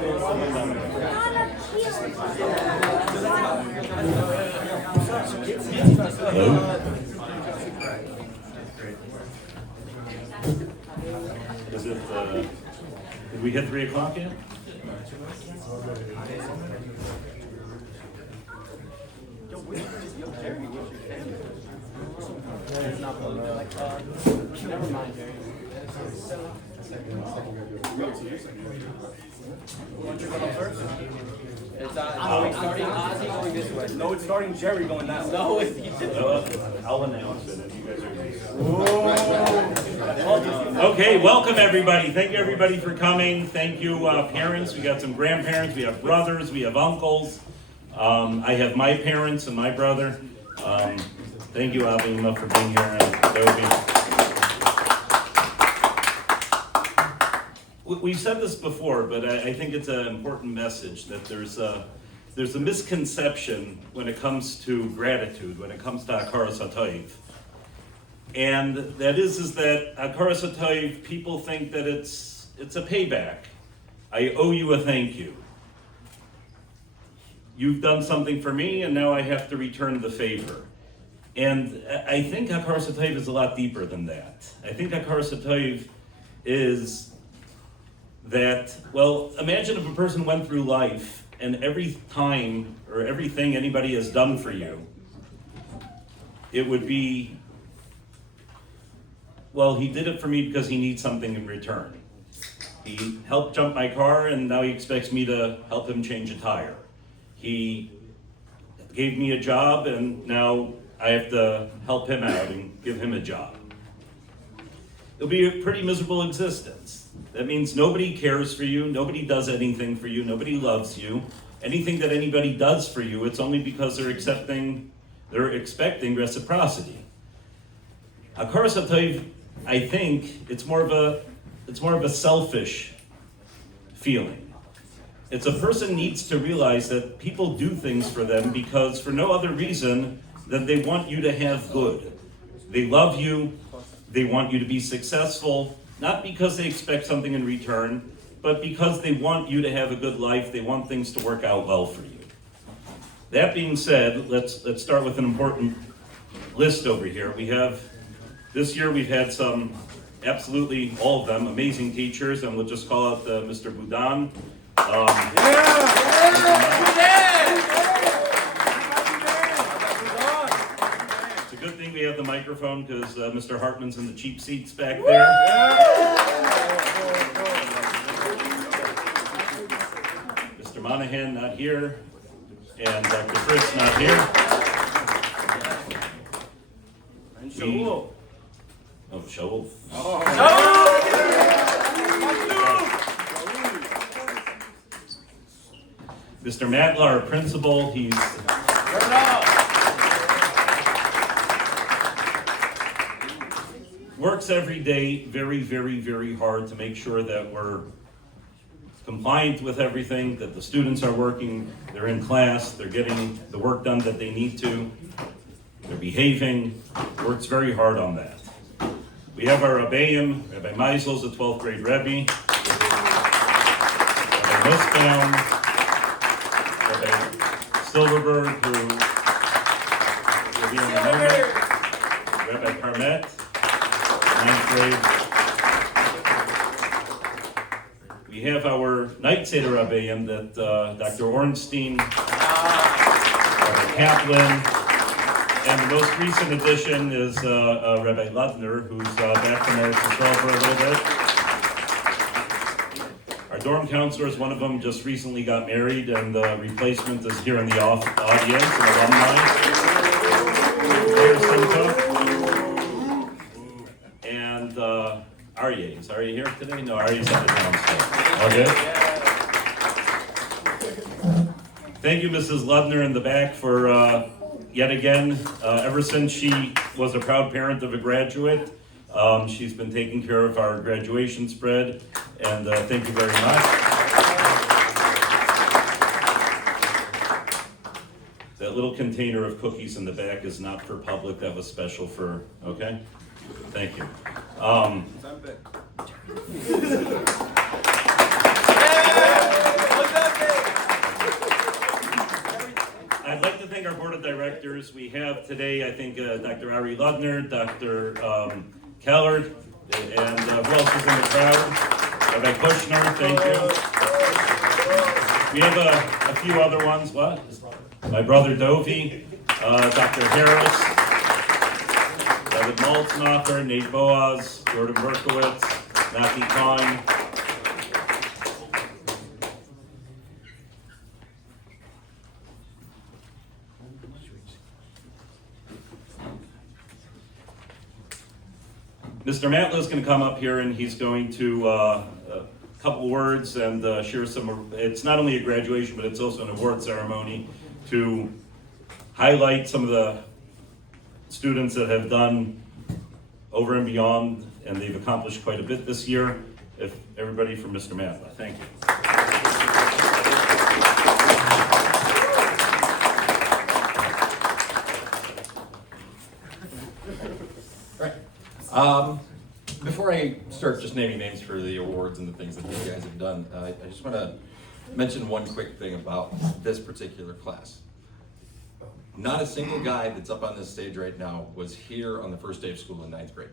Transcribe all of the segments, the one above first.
Is it, did we hit 3 o'clock yet? Never mind, Jerry. Want you to go first? It's starting Ozzy going this way. No, it's starting Jerry going that way. No, it's I'll announce it if you guys are. Okay, welcome everybody. Thank you everybody for coming. Thank you parents. We got some grandparents. We have brothers. We have uncles. I have my parents and my brother. Thank you, Abima, for being here. And we've said this before, but I think it's an important message that there's a misconception when it comes to gratitude, when it comes to Hakaras HaTov. And that is that Hakaras HaTov, people think that it's a payback. I owe you a thank you. You've done something for me, and now I have to return the favor. And I think Hakaras HaTov is a lot deeper than that. I think Hakaras HaTov is that, well, imagine if a person went through life and every time or everything anybody has done for you, it would be, well, he did it for me because he needs something in return. He helped jump my car and now he expects me to help him change a tire. He gave me a job and now I have to help him out and give him a job. It'll be a pretty miserable existence. That means nobody cares for you, nobody does anything for you, nobody loves you. Anything that anybody does for you, it's only because they're expecting reciprocity. Hakaras HaTov, I think, it's more of a selfish feeling. It's a person needs to realize that people do things for them because for no other reason than they want you to have good. They love you, they want you to be successful, not because they expect something in return, but because they want you to have a good life, they want things to work out well for you. That being said, let's start with an important list over here. This year we've had some, absolutely all of them, amazing teachers, and we'll just call out Mr. Budan. It's a good thing we have the microphone because Mr. Hartman's in the cheap seats back there. Mr. Monahan not here, and Dr. Fritz not here. And Shaul. Oh, Shaul. Mr. Matla, our principal, he's works every day very, very, very hard to make sure that we're compliant with everything, that the students are working, they're in class, they're getting the work done that they need to, they're behaving, works very hard on that. We have our Rebbeim, Rabbi Meisel's the 12th grade Rebbe, Rabbi Nussbaum, Rabbi Silverberg, who will be in a moment, Rabbi Carmet, 9th grade. We have our night Seder Rebbeim that Dr. Ornstein, Rabbi Kaplan, and the most recent addition is Rabbi Ludner, who's back from Eretz Yisrael for a little bit. Our dorm counselors, one of them just recently got married, and the replacement is here in the audience, an alumni. There's Simcha. And Aryeh. Is Aryeh here today? No, Aryeh's out of town still. Okay. Thank you, Mrs. Ludner in the back, for yet again, ever since she was a proud parent of a graduate, she's been taking care of our graduation spread, and thank you very much. That little container of cookies in the back is not for public, that was special for, okay? Thank you. speakers we have today, I think Dr. Ari Ludner, Dr. Kellard, and who else is in the crowd? Rabbi Kushner, thank you. We have a few other ones. What? My brother Dovey, Dr. Harris, David Maltzmacher, Nate Boaz, Jordan Berkowitz, Matthew Klein. Mr. Matla is going to come up here and he's going to a couple words and share some. It's not only a graduation, but it's also an award ceremony to highlight some of the students that have done over and beyond, and they've accomplished quite a bit this year. If everybody for Mr. Matla, thank you. Before I start just naming names for the awards and the things that these guys have done, I just want to mention one quick thing about this particular class. Not a single guy that's up on this stage right now was here on the first day of school in 9th grade.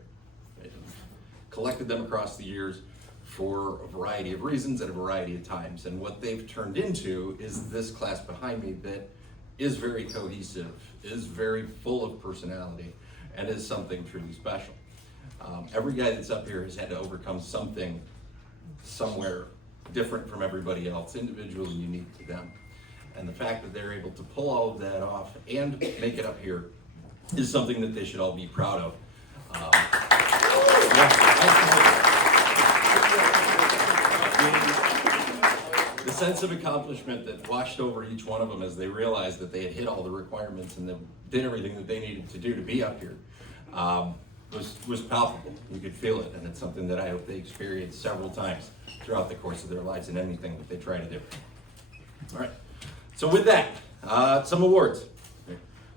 Collected them across the years for a variety of reasons at a variety of times. And what they've turned into is this class behind me that is very cohesive, is very full of personality, and is something truly special. Every guy that's up here has had to overcome something somewhere different from everybody else, individually unique to them. And the fact that they're able to pull all of that off and make it up here is something that they should all be proud of. The sense of accomplishment that washed over each one of them as they realized that they had hit all the requirements and did everything that they needed to do to be up here was palpable. You could feel it, and it's something that I hope they experience several times throughout the course of their lives in anything that they try to do. All right, so with that, some awards.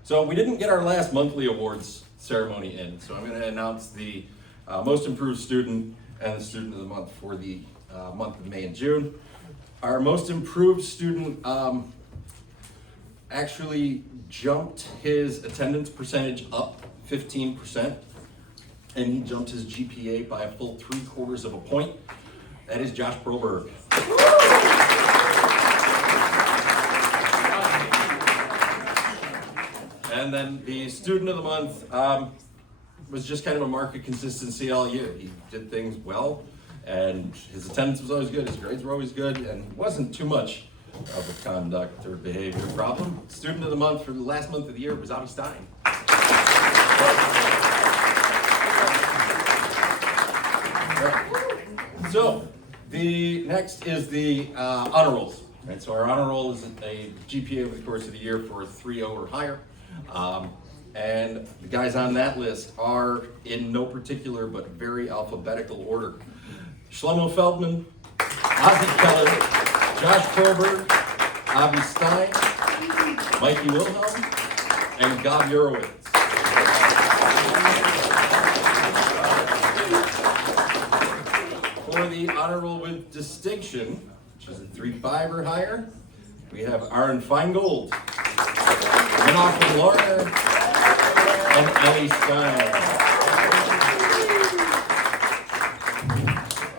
So we didn't get our last monthly awards ceremony in, so I'm going to announce the most improved student and the student of the month for the month of May and June. Our most improved student actually jumped his attendance percentage up 15%, and he jumped his GPA by a full 3/4 of a point. That is Josh Broberg. And then the student of the month was just kind of a mark of consistency all year. He did things well, and his attendance was always good, his grades were always good, and wasn't too much of a conduct or behavior problem. Student of the month for the last month of the year was Avi Stein. So, the next is the honor rolls. Right, so our honor roll is a GPA over the course of the year for 3.0 or higher. And the guys on that list are in no particular but very alphabetical order. Shlomo Feldman, Ozzy Keller, Josh Koberg, Avi Stein, Mikey Wilhelm, and Gab Urowitz. For the honor roll with distinction, which is a 3.5 or higher, we have Aaron Feingold, Menachem Larner, and Ellie Stein.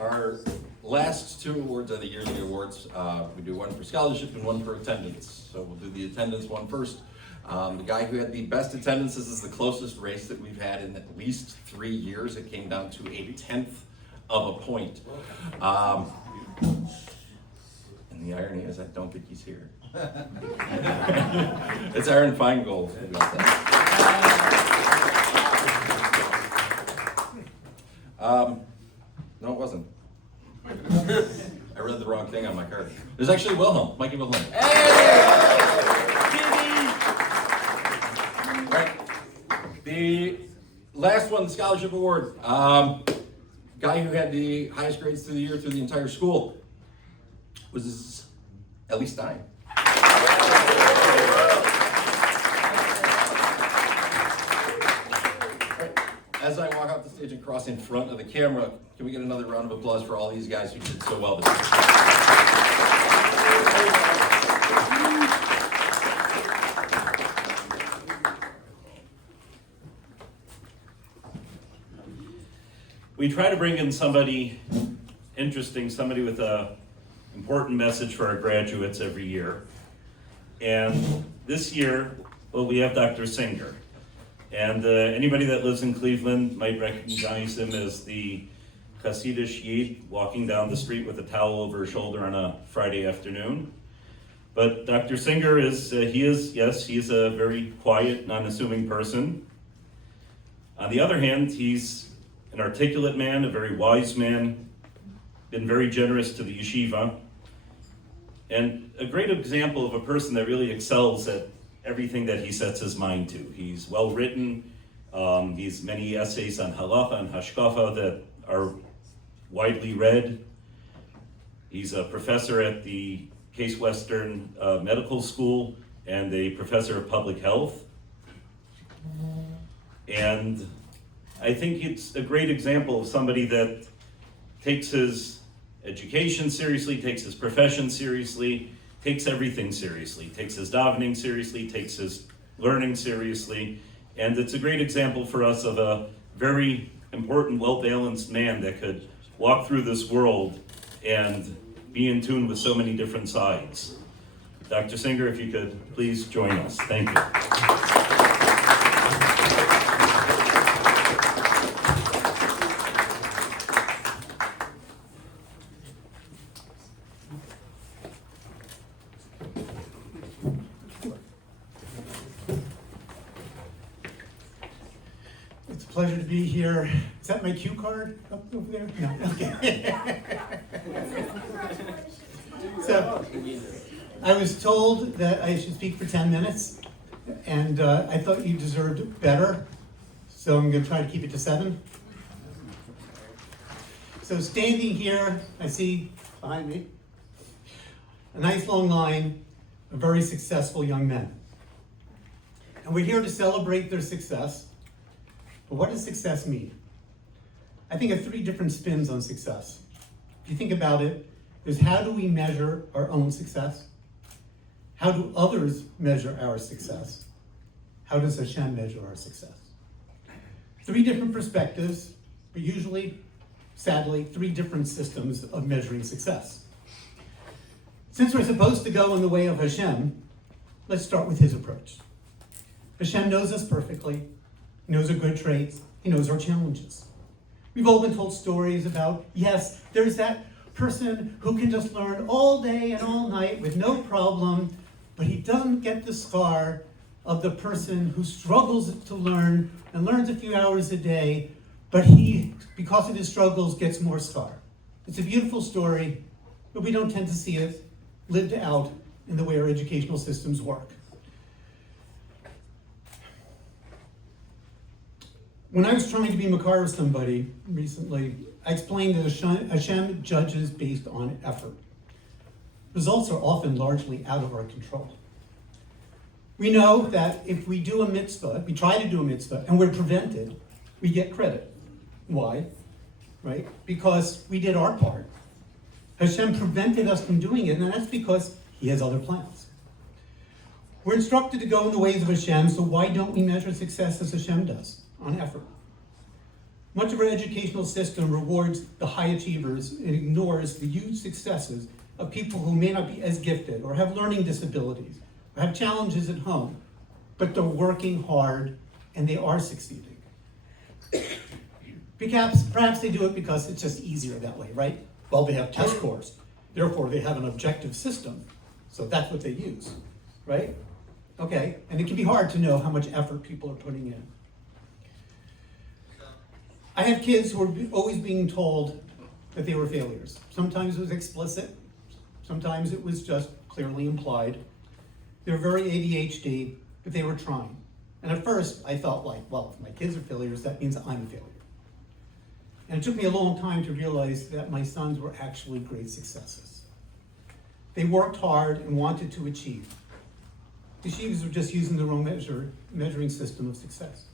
Our last two awards are the yearly awards. We do one for scholarship and one for attendance. So we'll do the attendance one first. The guy who had the best attendance, this is the closest race that we've had in at least 3 years. It came down to 1/10 of a point. And the irony is I don't think he's here. It's Aaron Feingold. No, it wasn't. I read the wrong thing on my card. It was actually Wilhelm, Mikey Wilhelm. Right. The last one, the scholarship award. Guy who had the highest grades through the year, through the entire school, was Ellie Stein. As I walk off the stage and cross in front of the camera, can we get another round of applause for all these guys who did so well this year? we try to bring in somebody interesting, somebody with a important message for our graduates every year. And this year, well, we have Dr. Singer. And anybody that lives in Cleveland might recognize him as the Hasidic Yid walking down the street with a towel over his shoulder on a Friday afternoon. But Dr. Singer is a very quiet, non-assuming person. On the other hand, he's an articulate man, a very wise man, been very generous to the yeshiva, and a great example of a person that really excels at everything that he sets his mind to. He's well written, he's many essays on halacha and hashkafa that are widely read. He's a professor at the Case Western Medical School and a professor of public health. And I think it's a great example of somebody that takes his education seriously, takes his profession seriously, takes everything seriously, takes his davening seriously, takes his learning seriously. And it's a great example for us of a very important, well-balanced man that could walk through this world and be in tune with so many different sides. Dr. Singer, if you could please join us. Thank you. It's a pleasure to be here. Is that my cue card up over there? No, okay. So, I was told that I should speak for 10 minutes, and I thought you deserved better, so I'm going to try to keep it to 7. So standing here, I see behind me a nice long line of very successful young men. And we're here to celebrate their success. But what does success mean? I think of 3 different spins on success. If you think about it, there's how do we measure our own success? How do others measure our success? How does Hashem measure our success? 3 different perspectives, but usually, sadly, 3 different systems of measuring success. Since we're supposed to go in the way of Hashem, let's start with his approach. Hashem knows us perfectly. He knows our good traits. He knows our challenges. We've all been told stories about, yes, there's that person who can just learn all day and all night with no problem, but he doesn't get the scar of the person who struggles to learn and learns a few hours a day, but he, because of his struggles, gets more scar. It's a beautiful story, but we don't tend to see it lived out in the way our educational systems work. When I was trying to be Makar with somebody recently, I explained that Hashem judges based on effort. Results are often largely out of our control. We know that if we do a mitzvah, we try to do a mitzvah, and we're prevented, we get credit. Why? Right? Because we did our part. Hashem prevented us from doing it, and that's because he has other plans. We're instructed to go in the ways of Hashem, so why don't we measure success as Hashem does? On effort. Much of our educational system rewards the high achievers and ignores the huge successes of people who may not be as gifted or have learning disabilities or have challenges at home, but they're working hard and they are succeeding. Perhaps they do it because it's just easier that way, right? Well, they have test scores, therefore they have an objective system, so that's what they use, right? Okay, and it can be hard to know how much effort people are putting in. I have kids who are always being told that they were failures. Sometimes it was explicit, sometimes it was just clearly implied. They were very ADHD, but they were trying. And at first, I felt like, well, if my kids are failures, that means I'm a failure. And it took me a long time to realize that my sons were actually great successes. They worked hard and wanted to achieve. The yeshivas were just using the wrong measuring system of success.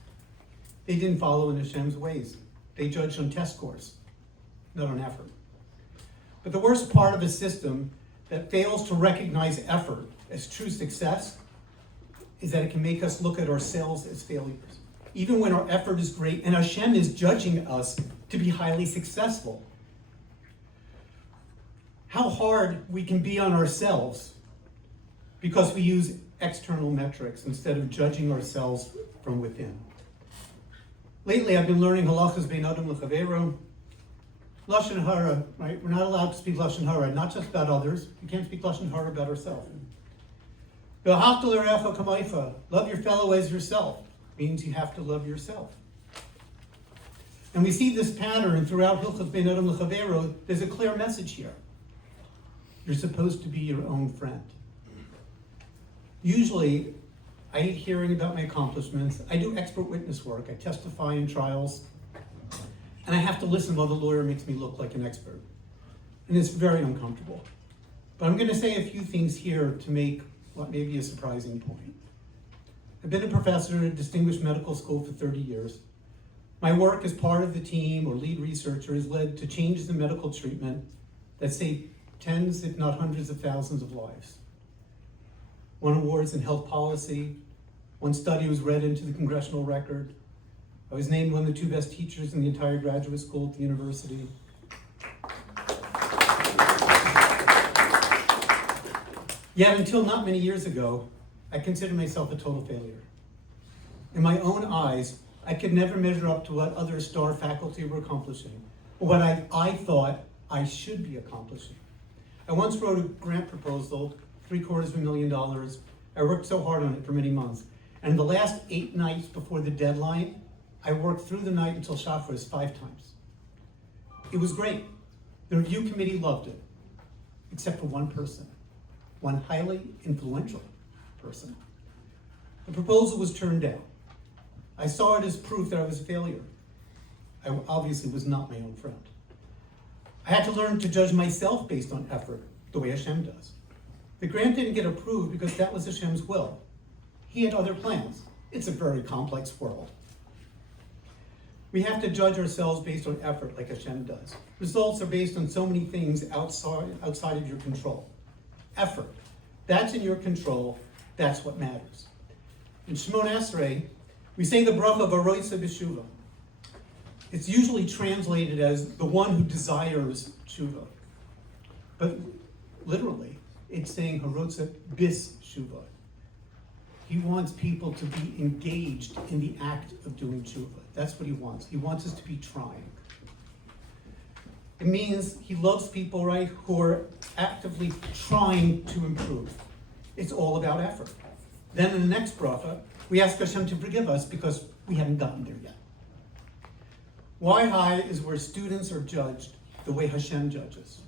They didn't follow in Hashem's ways. They judged on test scores, not on effort. But the worst part of a system that fails to recognize effort as true success is that it can make us look at ourselves as failures, even when our effort is great and Hashem is judging us to be highly successful. How hard we can be on ourselves because we use external metrics instead of judging ourselves from within. Lately, I've been learning halachas bein adam l'chaveiro, lashon hara. Right? We're not allowed to speak lashon hara, not just about others. We can't speak lashon hara about ourselves. V'ahavta l'reacha kamaycha. Love your fellow as yourself means you have to love yourself. And we see this pattern throughout Hilchos bein adam l'chaveiro. There's a clear message here. You're supposed to be your own friend. Usually, I hate hearing about my accomplishments. I do expert witness work. I testify in trials. And I have to listen while the lawyer makes me look like an expert. And it's very uncomfortable. But I'm going to say a few things here to make what may be a surprising point. I've been a professor at a distinguished medical school for 30 years. My work as part of the team or lead researcher has led to changes in medical treatment that save tens, if not hundreds of thousands of lives. Won awards in health policy. One study was read into the congressional record. I was named one of the 2 best teachers in the entire graduate school at the university. Yet until not many years ago, I considered myself a total failure. In my own eyes, I could never measure up to what other star faculty were accomplishing, or what I thought I should be accomplishing. I once wrote a grant proposal, $750,000. I worked so hard on it for many months. And the last 8 nights before the deadline, I worked through the night until Shacharis 5 times. It was great. The review committee loved it, except for one person, one highly influential person. The proposal was turned down. I saw it as proof that I was a failure. I obviously was not my own friend. I had to learn to judge myself based on effort, the way Hashem does. The grant didn't get approved because that was Hashem's will. He had other plans. It's a very complex world. We have to judge ourselves based on effort like Hashem does. Results are based on so many things outside of your control. Effort, that's in your control, that's what matters. In Shemon Esrei, we say the bracha of Aroitza B'Shuva. It's usually translated as the one who desires tshuva. But literally, it's saying Harotza bis tshuva. He wants people to be engaged in the act of doing tshuva. That's what he wants. He wants us to be trying. It means he loves people, right, who are actively trying to improve. It's all about effort. Then in the next bracha, we ask Hashem to forgive us because we haven't gotten there yet. Y High is where students are judged the way Hashem judges.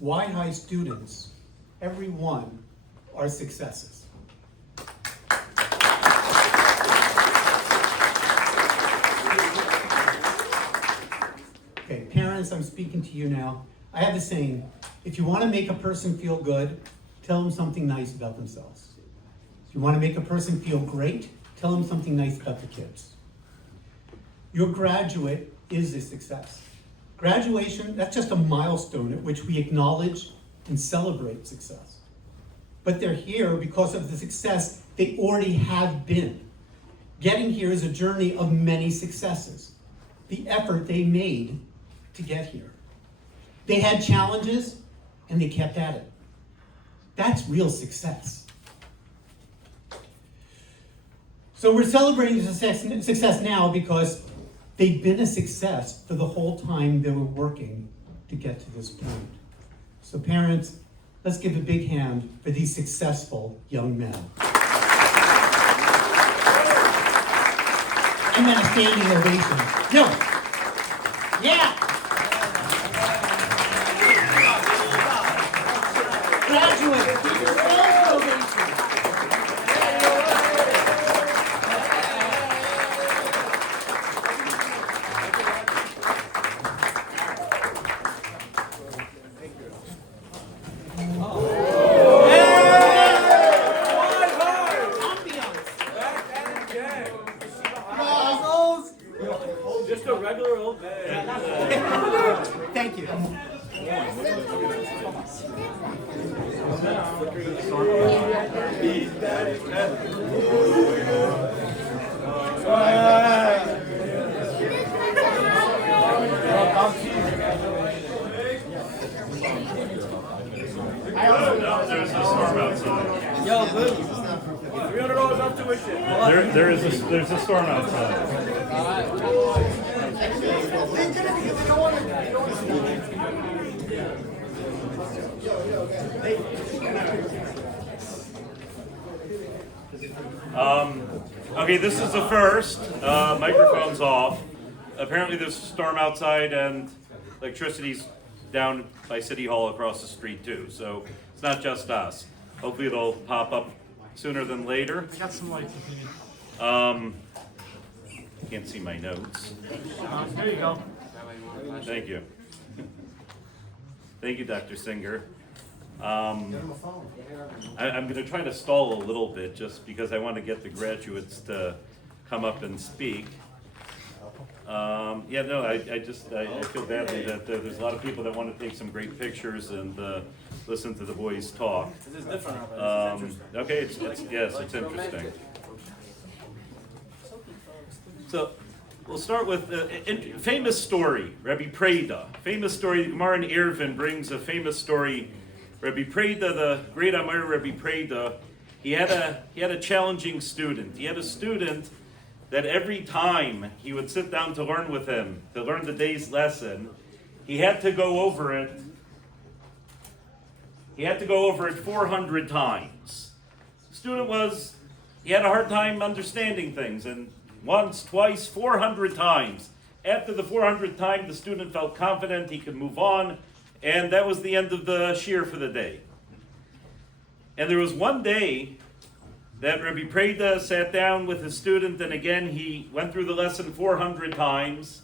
Y High students, every one, are successes. Okay, parents, I'm speaking to you now. I have a saying, if you want to make a person feel good, tell them something nice about themselves. If you want to make a person feel great, tell them something nice about the kids. Your graduate is a success. Graduation, that's just a milestone at which we acknowledge and celebrate success. But they're here because of the success they already have been. Getting here is a journey of many successes. The effort they made to get here. They had challenges and they kept at it. That's real success. So we're celebrating success now because they've been a success for the whole time they were working to get to this point. So parents, let's give a big hand for these successful young men. And then a standing ovation. Yo! Yeah! Graduate, standing ovation. Just a regular old man. Thank you. He's daddy's head. There's a storm outside. Yo, Lou. $300 off tuition. There's a storm outside. Okay, this is the first. Microphone's off. Apparently there's a storm outside and electricity's down by City Hall across the street too. So it's not just us. Hopefully it'll pop up sooner than later. I got some lights if you need. Can't see my notes. There you go. Thank you. Thank you, Dr. Singer. I'm going to try to stall a little bit just because I want to get the graduates to come up and speak. I feel badly that there's a lot of people that want to take some great pictures and listen to the boys talk. This is different. It's interesting. Okay, it's interesting. So we'll start with a famous story, Rabbi Preda. Famous story, the Gemara in Eruvin brings a famous story. Rabbi Preda, the great Amir Rabbi Preda, he had a challenging student. He had a student that every time he would sit down to learn with him, to learn the day's lesson, he had to go over it. He had to go over it 400 times. The student he had a hard time understanding things, and once, twice, 400 times. After the 400th time, the student felt confident he could move on, and that was the end of the shiur for the day. And there was one day that Rabbi Preda sat down with his student, and again he went through the lesson 400 times,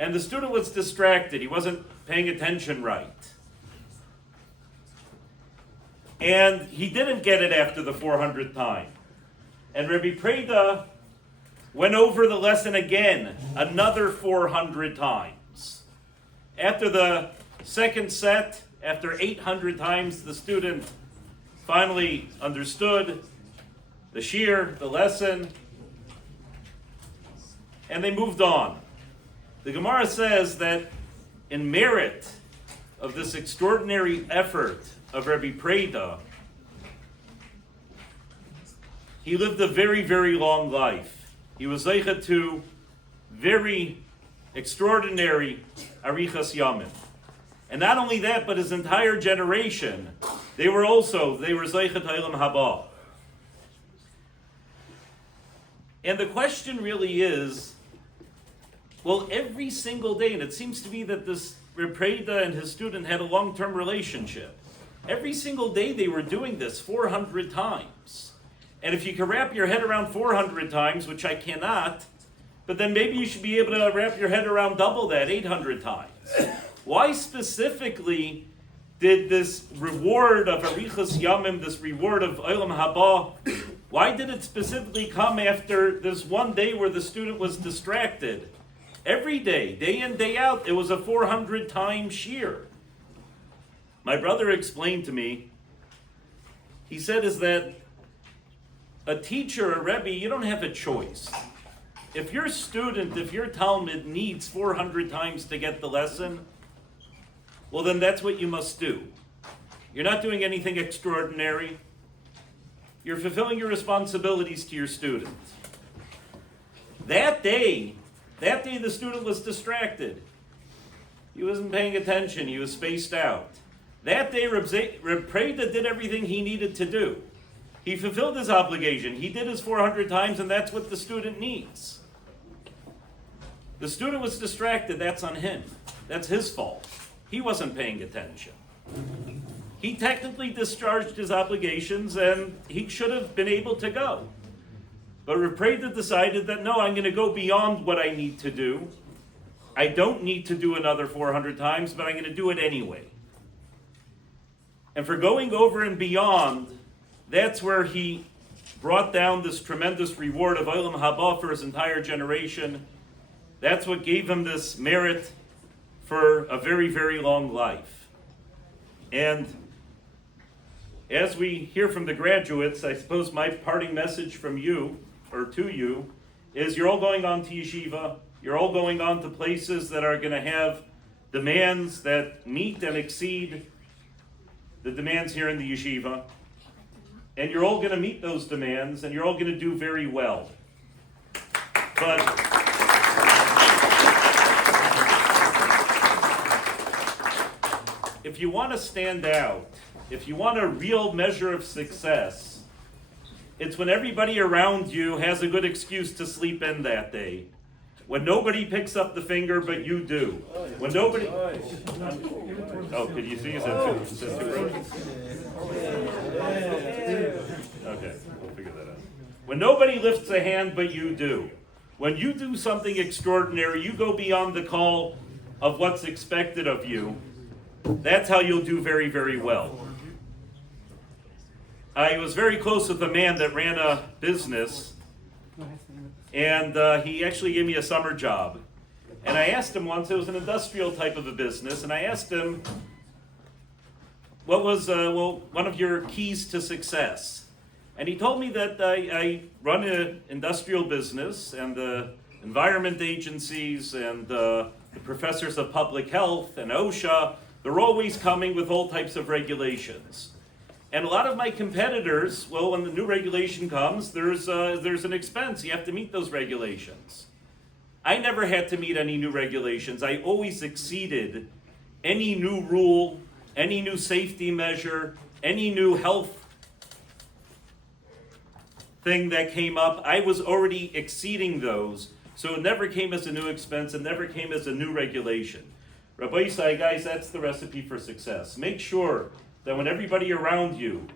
and the student was distracted. He wasn't paying attention right. And he didn't get it after the 400th time. And Rabbi Preda went over the lesson again, another 400 times. After the second set, after 800 times, the student finally understood the shiur, the lesson, and they moved on. The Gemara says that in merit of this extraordinary effort of Rabbi Preda, he lived a very, very long life. He was zeichet to very extraordinary arichas yamim. And not only that, but his entire generation, they were zeichet ha'olam haba. And the question really is, well, every single day, and it seems to be that this Rabbi Preda and his student had a long-term relationship. Every single day they were doing this 400 times. And if you can wrap your head around 400 times, which I cannot, but then maybe you should be able to wrap your head around double that, 800 times. Why specifically did this reward of Arichas Yamim, this reward of Olam Haba, why did it specifically come after this one day where the student was distracted? Every day, day in, day out, it was a 400-time shiur. My brother explained to me, he said is that a teacher, a Rebbe, you don't have a choice. If your student, if your Talmud needs 400 times to get the lesson, well then that's what you must do. You're not doing anything extraordinary. You're fulfilling your responsibilities to your student. That day the student was distracted. He wasn't paying attention, he was spaced out. That day Reb Preda did everything he needed to do. He fulfilled his obligation. He did his 400 times, and that's what the student needs. The student was distracted, that's on him. That's his fault. He wasn't paying attention. He technically discharged his obligations, and he should have been able to go. But Reb Preda decided that, no, I'm going to go beyond what I need to do. I don't need to do another 400 times, but I'm going to do it anyway. And for going over and beyond, that's where he brought down this tremendous reward of Olam Haba for his entire generation. That's what gave him this merit for a very, very long life. And as we hear from the graduates, I suppose my parting message from you, or to you, is you're all going on to yeshiva. You're all going on to places that are going to have demands that meet and exceed the demands here in the yeshiva, and you're all going to meet those demands, and you're all going to do very well. But if you want to stand out, if you want a real measure of success, it's when everybody around you has a good excuse to sleep in that day. When nobody picks up the finger, but you do. When nobody... Oh, could you see? Is that too early? Okay, we'll figure that out. When nobody lifts a hand, but you do. When you do something extraordinary, you go beyond the call of what's expected of you. That's how you'll do very, very well. I was very close with a man that ran a business, and he actually gave me a summer job. And I asked him once, it was an industrial type of a business, and I asked him, what was one of your keys to success? And he told me that I run an industrial business, and the environment agencies and the professors of public health and OSHA, they're always coming with all types of regulations. And a lot of my competitors, well, when the new regulation comes, there's an expense. You have to meet those regulations. I never had to meet any new regulations. I always exceeded any new rule, any new safety measure, any new health thing that came up. I was already exceeding those, so it never came as a new expense. It never came as a new regulation. Rabbi Yhsc, guys, that's the recipe for success. Make sure that when everybody around you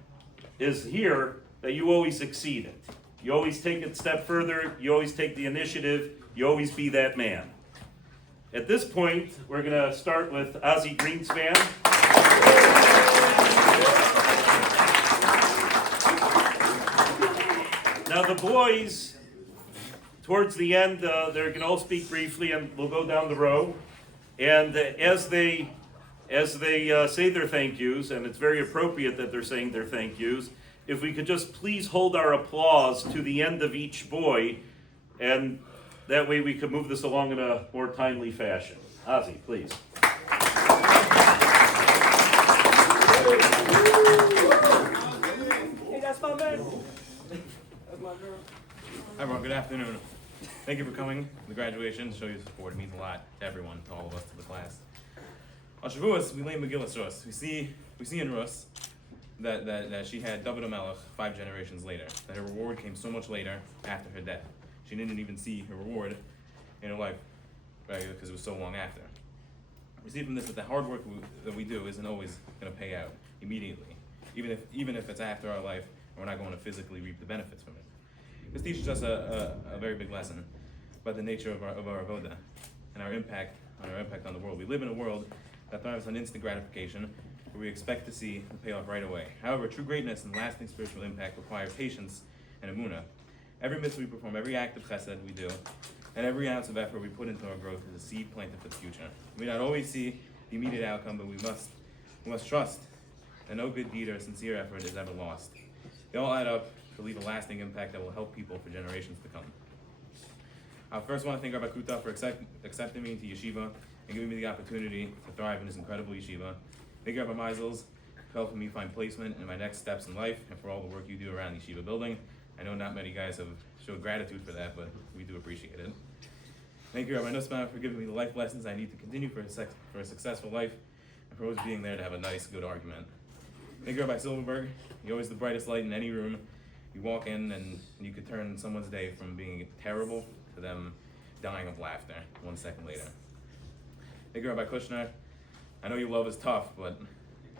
is here, that you always exceed it. You always take it a step further, you always take the initiative, you always be that man. At this point, we're gonna start with Ozzy Greenspan. Now the boys, towards the end, they're gonna all speak briefly and we'll go down the row. And as they say their thank yous, and it's very appropriate that they're saying their thank yous, if we could just please hold our applause to the end of each boy, and that way we could move this along in a more timely fashion. Ozzy, please. Hey, that's my man. That's my girl. Hi everyone, good afternoon. Thank you for coming to the graduation to show your support. It means a lot to everyone, to all of us, to the class. On Shavuos, we lay Megillas Rus. We see in Rus that she had David HaMelech 5 generations later. That her reward came so much later after her death. She didn't even see her reward in her life, right? Because it was so long after. We see from this that the hard work that we do isn't always going to pay out immediately, even if it's after our life and we're not going to physically reap the benefits from it. This teaches us a very big lesson about the nature of our avoda and our impact on the world. We live in a world that thrives on instant gratification, where we expect to see the payoff right away. However, true greatness and lasting spiritual impact require patience and emunah. Every mitzvah we perform, every act of chesed we do, and every ounce of effort we put into our growth is a seed planted for the future. We may not always see the immediate outcome, but we must trust that no good deed or sincere effort is ever lost. They all add up to leave a lasting impact that will help people for generations to come. I first want to thank Rabbi Kuta for accepting me into yeshiva and giving me the opportunity to thrive in this incredible yeshiva. Thank you, Rabbi Meisels, for helping me find placement in my next steps in life and for all the work you do around the yeshiva building. I know not many guys have showed gratitude for that, but we do appreciate it. Thank you, Rabbi Nussbaum, for giving me the life lessons I need to continue for a successful life and for always being there to have a nice, good argument. Thank you, Rabbi Silverberg. You're always the brightest light in any room. You walk in and you could turn someone's day from being terrible to them dying of laughter 1 second later. Thank you, Rabbi Kushner. I know your love is tough, but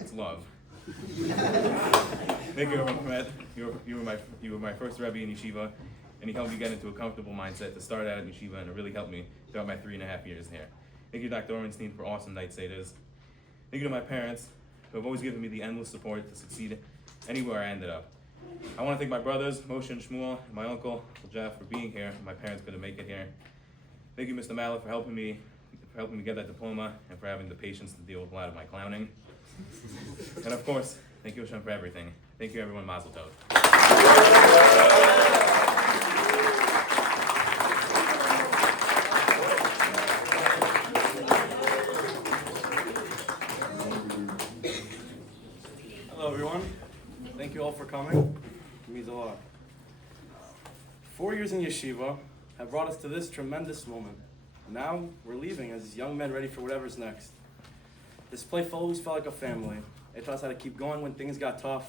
it's love. Thank you, Rabbi Komet. You were my first Rebbe in yeshiva, and he helped me get into a comfortable mindset to start out at yeshiva, and it really helped me throughout my 3.5 years here. Thank you, Dr. Ornstein, for awesome night seders. Thank you to my parents, who have always given me the endless support to succeed anywhere I ended up. I want to thank my brothers, Moshe and Shmuel, and my uncle, Jeff, for being here. My parents couldn't make it here. Thank you, Mr. Mallet, for helping me get that diploma and for having the patience to deal with a lot of my clowning. And of course, thank you, Hashem, for everything. Thank you, everyone. Mazel tov. Hello, everyone. Thank you all for coming. It means a lot. 4 years in yeshiva have brought us to this tremendous moment. Now we're leaving as young men ready for whatever's next. This place always felt like a family. It taught us how to keep going when things got tough,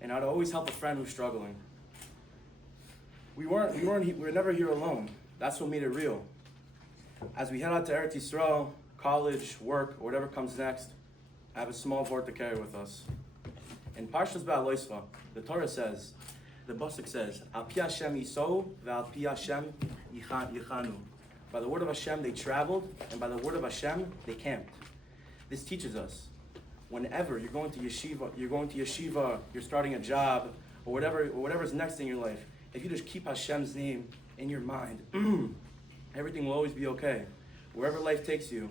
and how to always help a friend who's struggling. We were never here alone. That's what made it real. As we head out to Eretz Yisrael, college, work, or whatever comes next, I have a small vort to carry with us. In Parshas Ba'aloisva, the Torah says, the Pasuk says, Al pi Hashem yisou, ve'al pi Hashem yichanu. By the word of Hashem they traveled, and by the word of Hashem they camped. This teaches us, whenever you're going to yeshiva, you're starting a job, or whatever's next in your life, if you just keep Hashem's name in your mind, everything will always be okay. Wherever life takes you.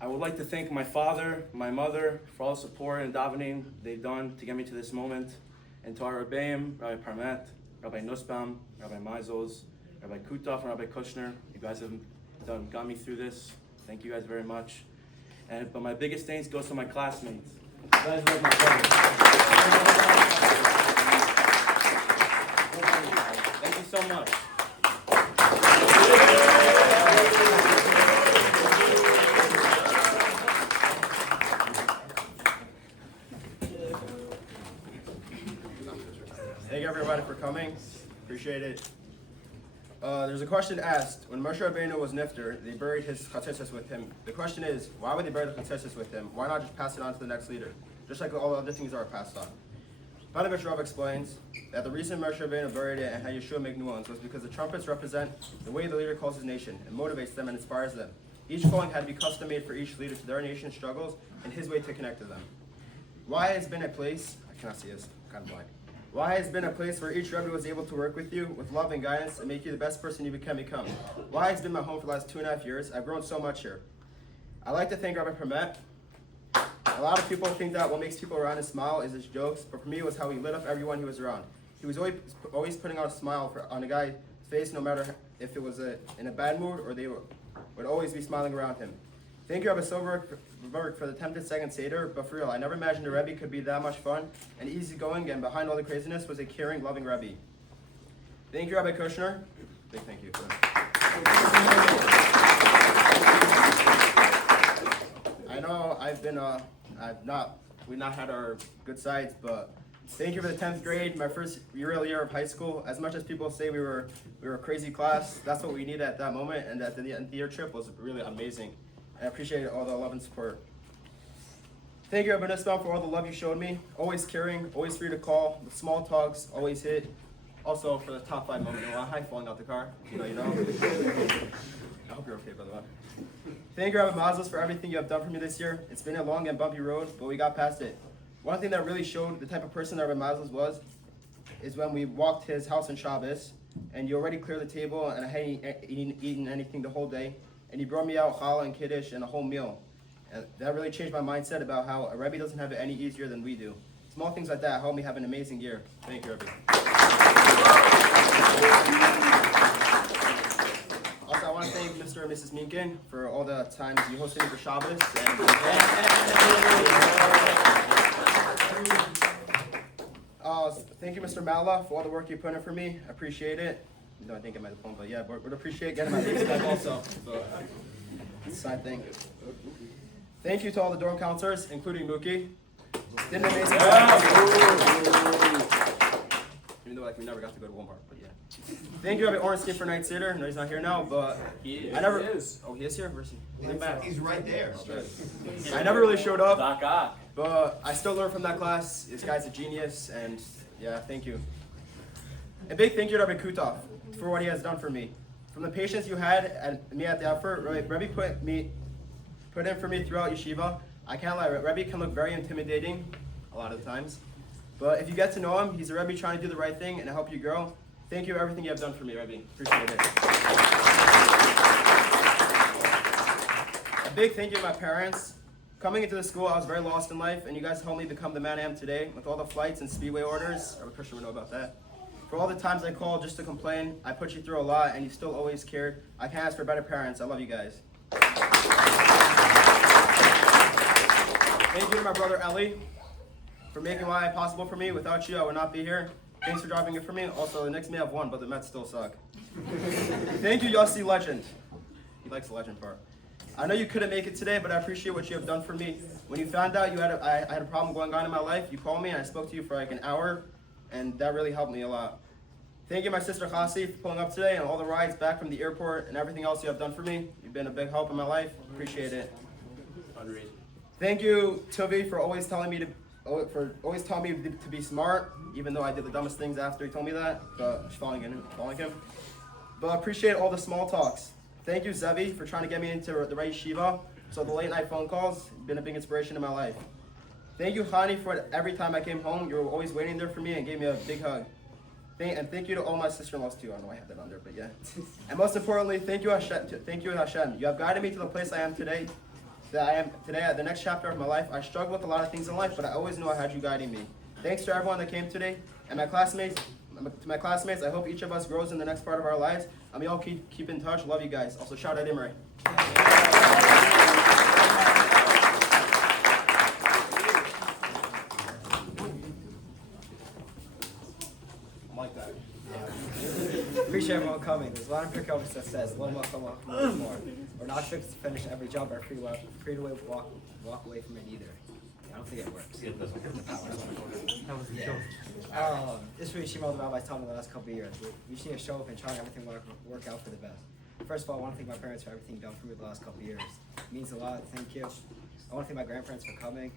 I would like to thank my father, my mother, for all the support and davening they've done to get me to this moment. And to our Rebbeim, Rabbi Parmet, Rabbi Nussbaum, Rabbi Meisels, Rabbi Kutov, and Rabbi Kushner. You guys have got me through this. Thank you guys very much. But my biggest thanks goes to my classmates. You guys love my brothers. Thank you so much. Thank you everybody for coming. Appreciate it. There's a question asked. When Moshe Rabbeinu was nifter, they buried his chatzitzis with him. The question is, why would they bury the chatzitzis with him? Why not just pass it on to the next leader? Just like all the other things that are passed on. Panovich Rav explains that the reason Moshe Rabbeinu buried it and had Yeshua make new ones was because the trumpets represent the way the leader calls his nation and motivates them and inspires them. Each calling had to be custom made for each leader to their nation's struggles and his way to connect to them. Why has been a place, I cannot see this, I'm kind of blind. Why has been a place where each Rebbe was able to work with you with love and guidance and make you the best person you can become. Why has been my home for the last 2.5 years. I've grown so much here. I'd like to thank Rabbi Permet. A lot of people think that what makes people around him smile is his jokes, but for me it was how he lit up everyone he was around. He was always putting on a smile on a guy's face, no matter if it was in a bad mood or they would always be smiling around him. Thank you, Rabbi Silberg, for the attempted second Seder, but for real, I never imagined a Rebbe could be that much fun and easygoing, and behind all the craziness was a caring, loving Rebbe. Thank you, Rabbi Kushner. Big thank you. I know we've not had our good sides, but thank you for the 10th grade, my first real year of high school. As much as people say we were a crazy class, that's what we needed at that moment, and that the end of the year trip was really amazing. I appreciate all the love and support. Thank you, Rabbi Nussbaum, for all the love you showed me. Always caring, always free to call. The small talks always hit. Also for the top 5 moment, high falling out the car. You know. I hope you're okay, by the way. Thank you, Rabbi Mazos, for everything you have done for me this year. It's been a long and bumpy road, but we got past it. One thing that really showed the type of person that Rabbi Mazos was is when we walked his house on Shabbos, and you already cleared the table, and I hadn't eaten anything the whole day. And he brought me out challah and kiddush and a whole meal. And that really changed my mindset about how a Rebbe doesn't have it any easier than we do. Small things like that help me have an amazing year. Thank you, Rebbe. Also, I want to thank Mr. and Mrs. Minkin for all the times you hosted me for Shabbos. Thank you, Mr. Mala, for all the work you put in for me. I appreciate it. No, I didn't get my phone, but yeah, would appreciate getting my face back also. So, it's a side thing. Thank you to all the dorm counselors, including Mookie. Did an amazing job. Even though we never got to go to Walmart, but yeah. Thank you, Rabbi Ornstein, for Night Seder. No, he's not here now, but He is. Oh, he is here? Where's he? He's right there. I never really showed up, Daka. but I still learned from that class. This guy's a genius, and yeah, thank you. A big thank you to Rabbi Kutov for what he has done for me. From the patience you had at me at the effort, Rebbe put in for me throughout yeshiva. I can't lie, Rebbe can look very intimidating a lot of the times. But if you get to know him, he's a Rebbe trying to do the right thing and help you grow. Thank you for everything you have done for me, Rebbe. Appreciate it. A big thank you to my parents. Coming into the school, I was very lost in life, and you guys helped me become the man I am today with all the flights and speedway orders. Rabbi Christian would know about that. For all the times I called just to complain, I put you through a lot, and you still always cared. I can't ask for better parents. I love you guys. Thank you to my brother Ellie. for making Y possible for me. Without you, I would not be here. Thanks for driving it for me. Also, the Knicks may have won, but the Mets still suck. Thank you, Yhsc legend. He likes the legend part. I know you couldn't make it today, but I appreciate what you have done for me. When you found out I had a problem going on in my life, you called me and I spoke to you for like an hour, and that really helped me a lot. Thank you, my sister Yhsc, for pulling up today and all the rides back from the airport and everything else you have done for me. You've been a big help in my life. Appreciate it. Thank you, Toby, for always telling me to be smart, even though I did the dumbest things after he told me that. But following him. But I appreciate all the small talks. Thank you, Zevi, for trying to get me into the right yeshiva. So the late night phone calls have been a big inspiration in my life. Thank you, Hani, for every time I came home, you were always waiting there for me and gave me a big hug. And thank you to all my sister-in-laws too. I don't know why I have that under, but yeah. And most importantly, thank you, Hashem. You have guided me to the place I am today. At the next chapter of my life. I struggled with a lot of things in life, but I always knew I had you guiding me. Thanks to everyone that came today, and my classmates. I hope each of us grows in the next part of our lives, and we all keep in touch. Love you guys. Also, shout out Imre. Like that. Appreciate everyone coming. There's a lot of Pirkei Avos that says, "One more, come on, more." We're not fixed to finish every job or free to walk away from it either. I don't think it works. It doesn't. This really Shimon the rabbis taught me the last couple of years. We just need to show up and try everything work out for the best. First of all, I want to thank my parents for everything done for me the last couple of years. It means a lot. Thank you. I want to thank my grandparents for coming.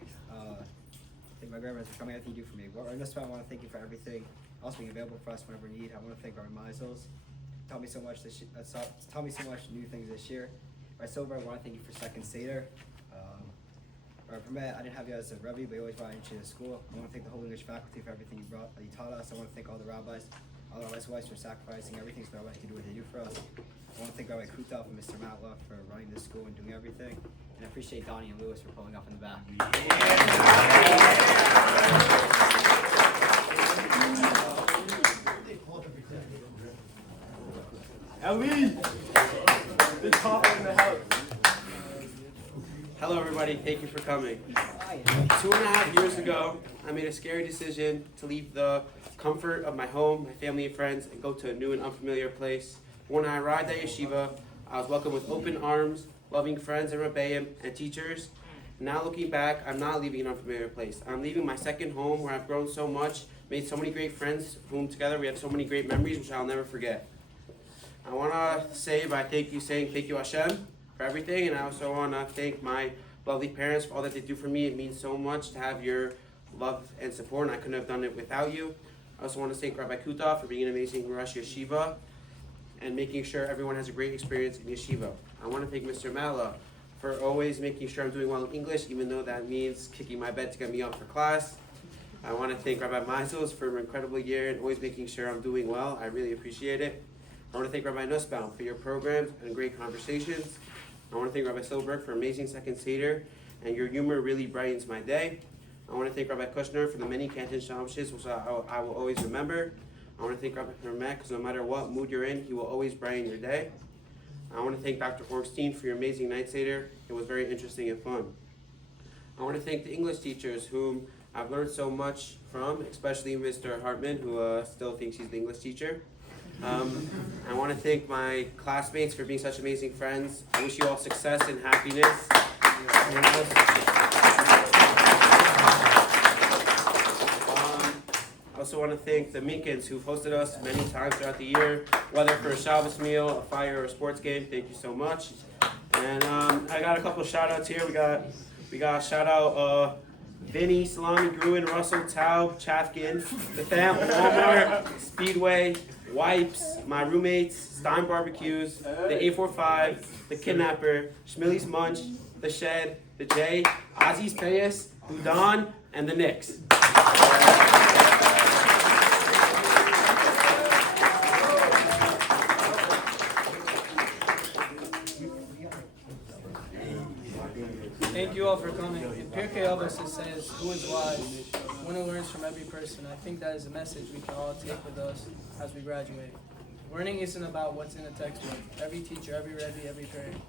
Everything you do for me. Well, in this time, I want to thank you for everything else being available for us whenever we need. I want to thank our Meisels. Taught me so much taught me so much new things this year. Right, sober, I want to thank you for second Seder. For me, I didn't have you as a Rebbe, but you always brought you to school. I want to thank the whole English faculty for everything you taught us. I want to thank all the rabbis wives for sacrificing everything so the rabbis can do what they do for us. I want to thank Rabbi Kutov and Mr. Matlock for running this school and doing everything. And I appreciate Donnie and Lewis for pulling up in the back. Ali! The top in the house. Hello everybody, thank you for coming. 2.5 years ago, I made a scary decision to leave the comfort of my home, my family and friends, and go to a new and unfamiliar place. When I arrived at Yeshiva, I was welcomed with open arms, loving friends and rebbeim and teachers. Now looking back, I'm not leaving an unfamiliar place. I'm leaving my second home where I've grown so much, made so many great friends, whom together we have so many great memories which I'll never forget. I want to say thank you Hashem for everything, and I also want to thank my lovely parents for all that they do for me. It means so much to have your love and support, and I couldn't have done it without you. I also want to thank Rabbi Kutov for being an amazing Rosh Yeshiva and making sure everyone has a great experience in Yeshiva. I want to thank Mr. Mala for always making sure I'm doing well in English, even though that means kicking my bed to get me up for class. I want to thank Rabbi Meisels for an incredible year and always making sure I'm doing well. I really appreciate it. I want to thank Rabbi Nussbaum for your programs and great conversations. I want to thank Rabbi Silberg for amazing second Seder, and your humor really brightens my day. I want to thank Rabbi Kushner for the many Canton Shalomshis, which I will always remember. I want to thank Rabbi Hermet, because no matter what mood you're in, he will always brighten your day. I want to thank Dr. Ornstein for your amazing night Seder. It was very interesting and fun. I want to thank the English teachers, whom I've learned so much from, especially Mr. Hartman, who still thinks he's the English teacher. I want to thank my classmates for being such amazing friends. I wish you all success and happiness. I also want to thank the Mikins who've hosted us many times throughout the year, whether for a Shabbos meal, a fire, or a sports game. Thank you so much. And I got a couple shout outs here. We got a shout out Vinny, Salami, Gruen, Russell, Taub, Chafkin, the fam, Walmart, Speedway, Wipes, my roommates, Stein Barbecues, the 845, the Kidnapper, Schmilly's Munch, the Shed, the J, Ozzy's Payas, Udon, and the Knicks. Thank you all for coming. In Pirkei Avos it says, "Who is wise? One who learns from every person." I think that is a message we can all take with us as we graduate. Learning isn't about what's in a textbook. Every teacher, every Rebbe, every parent,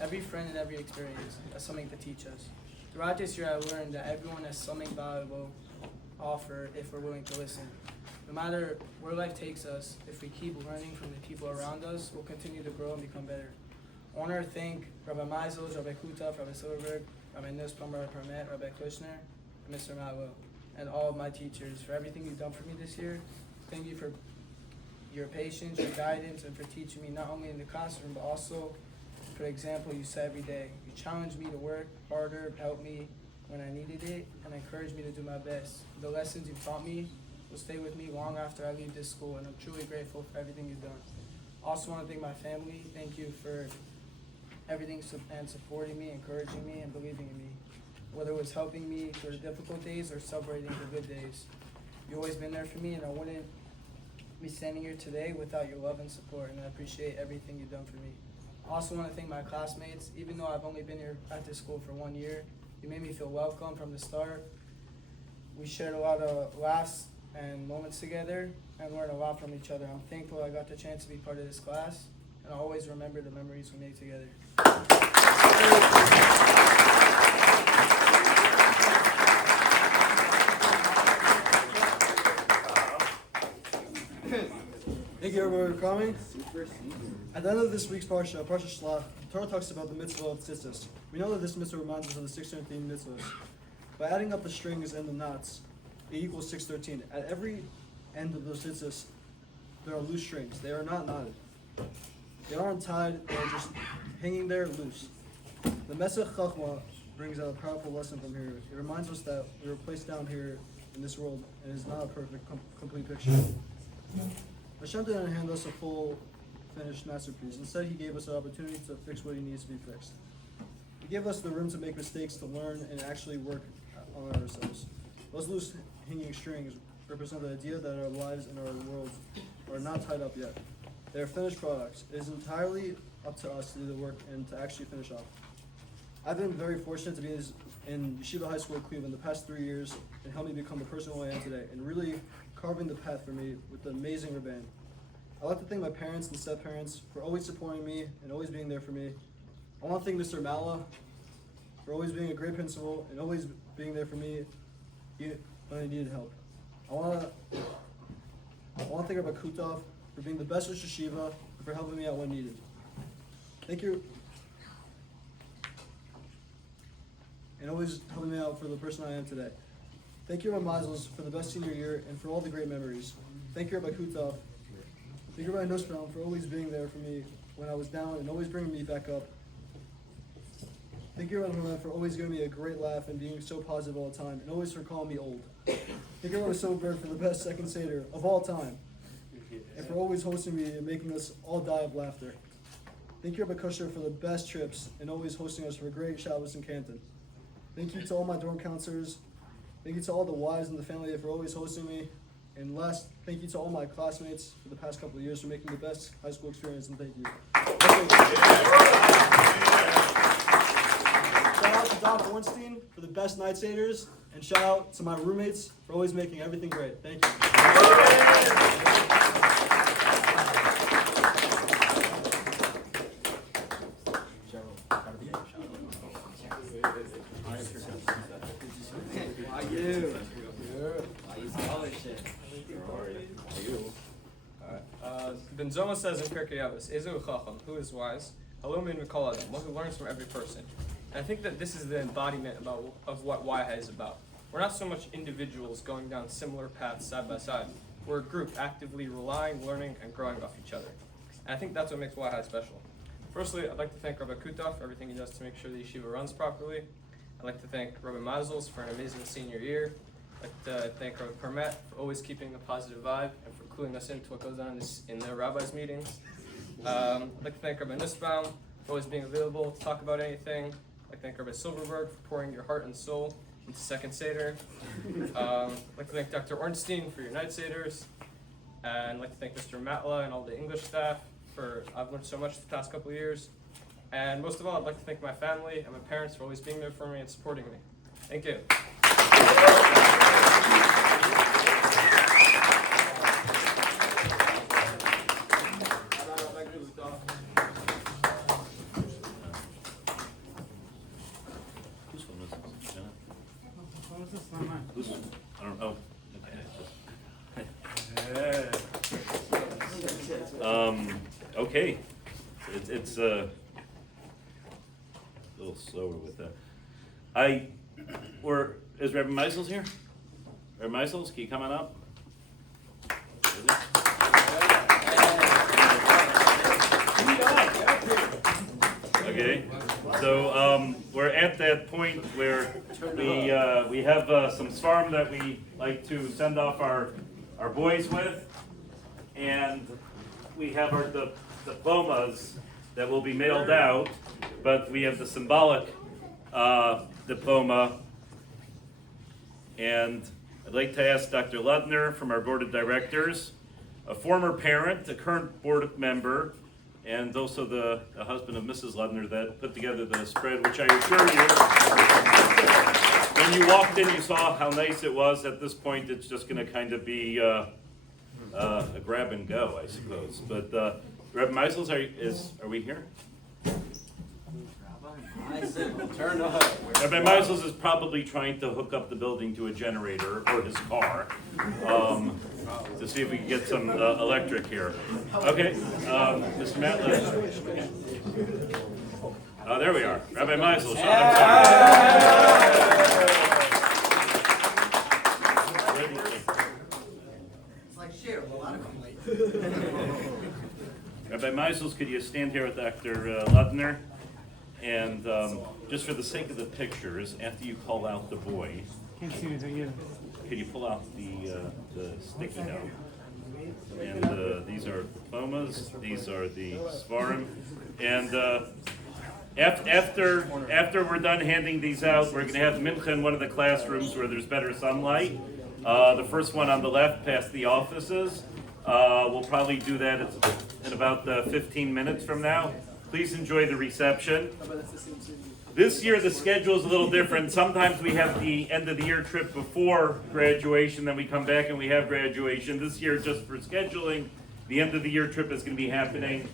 every friend, and every experience has something to teach us. Throughout this year, I learned that everyone has something valuable offer if we're willing to listen. No matter where life takes us, if we keep learning from the people around us, we'll continue to grow and become better. I want to thank Rabbi Meisels, Rabbi Kutov, Rabbi Silverberg, Rabbi Nussbaum, Rabbi Permet, Rabbi Kushner, and Mr. Matlow, and all of my teachers for everything you've done for me this year. Thank you for your patience, your guidance, and for teaching me not only in the classroom, but also for the example you set every day. You challenged me to work harder, helped me when I needed it, and encouraged me to do my best. The lessons you've taught me will stay with me long after I leave this school, and I'm truly grateful for everything you've done. Also want to thank my family. Thank you for everything and supporting me, encouraging me, and believing in me. Whether it was helping me through the difficult days or celebrating the good days. You've always been there for me, and I wouldn't be standing here today without your love and support, and I appreciate everything you've done for me. I also want to thank my classmates. Even though I've only been here at this school for 1 year, you made me feel welcome from the start. We shared a lot of laughs and moments together and learned a lot from each other. I'm thankful I got the chance to be part of this class, and I'll always remember the memories we made together. Thank you everyone for coming. At the end of this week's Parsha, Parsha Shlach, the Torah talks about the mitzvah of tzitzis. We know that this mitzvah reminds us of the 613 mitzvahs. By adding up the strings and the knots, it equals 613. At every end of those tzitzis, there are loose strings. They are not knotted. They aren't tied, they are just hanging there loose. The Mesech Chachma brings out a powerful lesson from here. It reminds us that we were placed down here in this world and it is not a perfect, complete picture. Hashem didn't hand us a full, finished masterpiece. Instead, He gave us an opportunity to fix what needs to be fixed. He gave us the room to make mistakes, to learn, and actually work on ourselves. Those loose hanging strings represent the idea that our lives and our worlds are not tied up yet. They are finished products. It is entirely up to us to do the work and to actually finish off. I've been very fortunate to be in Yeshiva High School at Cleveland the past 3 years and helped me become the person who I am today, and really carving the path for me with the amazing Rabban. I'd like to thank my parents and step-parents for always supporting me and always being there for me. I want to thank Mr. Mala for always being a great principal and always being there for me when I needed help. I want to thank Rabbi Kutov for being the best Rosh Yeshiva and for helping me out when needed. Thank you. And always helping me out for the person I am today. Thank you, Rabbi Meisels, for the best senior year and for all the great memories. Thank you, Rabbi Kutov. Thank you, Rabbi Nussbaum, for always being there for me when I was down and always bringing me back up. Thank you, Rabbi Permet, for always giving me a great laugh and being so positive all the time, and always for calling me old. Thank you, Rabbi Silverberg, for the best second Seder of all time, and for always hosting me and making us all die of laughter. Thank you, Rabbi Kushner, for the best trips and always hosting us for a great Shabbos in Canton. Thank you to all my dorm counselors. Thank you to all the wives in the family for always hosting me. And last, thank you to all my classmates for the past couple of years for making the best high school experience, and thank you. Shout out to Dr. Ornstein for the best night Seders, and shout out to my roommates for always making everything great. Thank you. Benzoma says in Pirkei Avos, Ezu Chacham, who is wise, Halom Mikol Adam, one who learns from every person. And I think that this is the embodiment of what YHA is about. We're not so much individuals going down similar paths side by side. We're a group actively relying, learning, and growing off each other. And I think that's what makes YHA special. Firstly, I'd like to thank Rabbi Kutov for everything he does to make sure the yeshiva runs properly. I'd like to thank Rabbi Meisels for an amazing senior year. I'd like to thank Rabbi Permet for always keeping a positive vibe and for cluing us into what goes on in the rabbis' meetings. I'd like to thank Rabbi Nussbaum for always being available to talk about anything. I'd like to thank Rabbi Silverberg for pouring your heart and soul into Second Seder. I'd like to thank Dr. Ornstein for your night Seders. And I'd like to thank Mr. Matla and all the English staff I've learned so much the past couple of years. And most of all, I'd like to thank my family and my parents for always being there for me and supporting me. Thank you. Whose phone is this? Jenna? Whose phone is this? Not mine. I don't know. Okay, it's a little slower with that. Is Rabbi Meisels here? Rabbi Meisels, can you come on up? Okay, so we're at that point where we have some svarm that we like to send off our boys with, and we have our diplomas that will be mailed out, but we have the symbolic diploma, and I'd like to ask Dr. Ludner from our board of directors, a former parent, a current board member, and also the husband of Mrs. Ludner that put together the spread, which I assure you, when you walked in, you saw how nice it was. At this point, it's just going to kind of be a grab and go, I suppose. But Rabbi Meisels, are we here? Turn up. Rabbi Meisels is probably trying to hook up the building to a generator or his car to see if we can get some electric here. Okay, Mr. Matlish. There we are. Rabbi Meisels. I'm It's like share, a lot of them late. Rabbi Meisels, could you stand here with Dr. Ludner? And just for the sake of the pictures, after you call out the boy, could you pull out the sticky note? And these are diplomas, these are the svarim. And after we're done handing these out, we're going to have mincha in one of the classrooms where there's better sunlight. The first one on the left past the offices. We'll probably do that in about 15 minutes from now. Please enjoy the reception. This year the schedule is a little different. Sometimes we have the end of the year trip before graduation, then we come back and we have graduation. This year, just for scheduling, the end of the year trip is going to be happening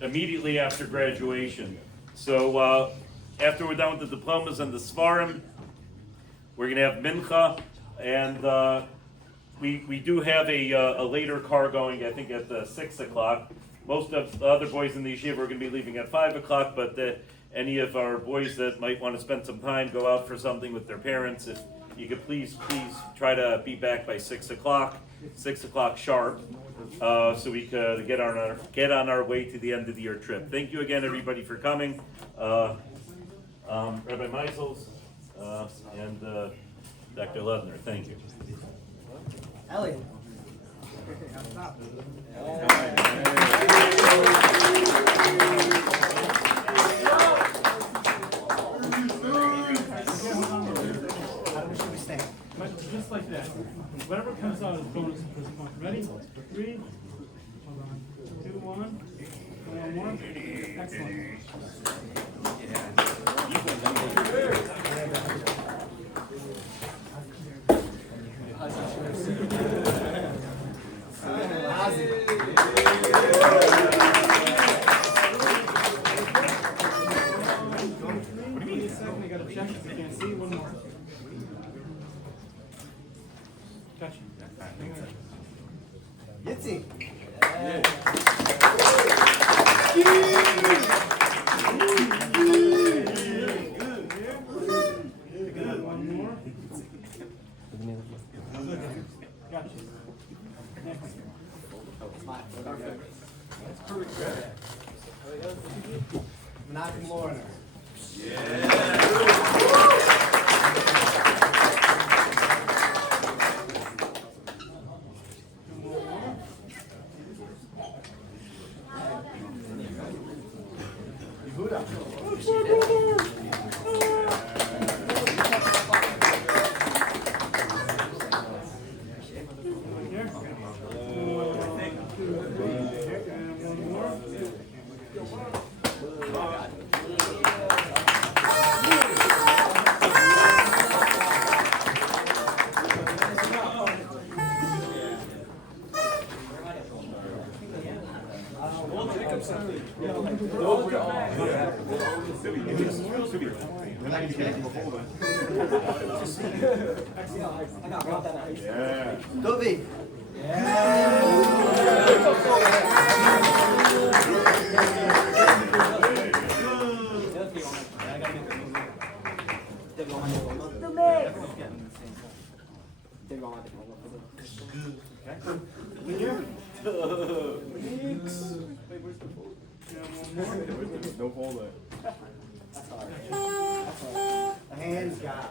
immediately after graduation. So after we're done with the diplomas and the svarim, we're going to have mincha, and we do have a later car going, I think at 6 o'clock. Most of the other boys in the yeshiva are going to be leaving at 5 o'clock, but any of our boys that might want to spend some time, go out for something with their parents, if you could please try to be back by 6 o'clock, 6 o'clock sharp, so we could get on our way to the end of the year trip. Thank you again, everybody, for coming. Rabbi Meisels and Dr. Ludner, thank you. Elliot. Just like that. Whatever comes out is bonus at this point. Ready? 3. Hold on. 2, 1. One more. Excellent. Yhsc. One more. Gotcha. Knock more. Dovi. Don't hold it. The hands got.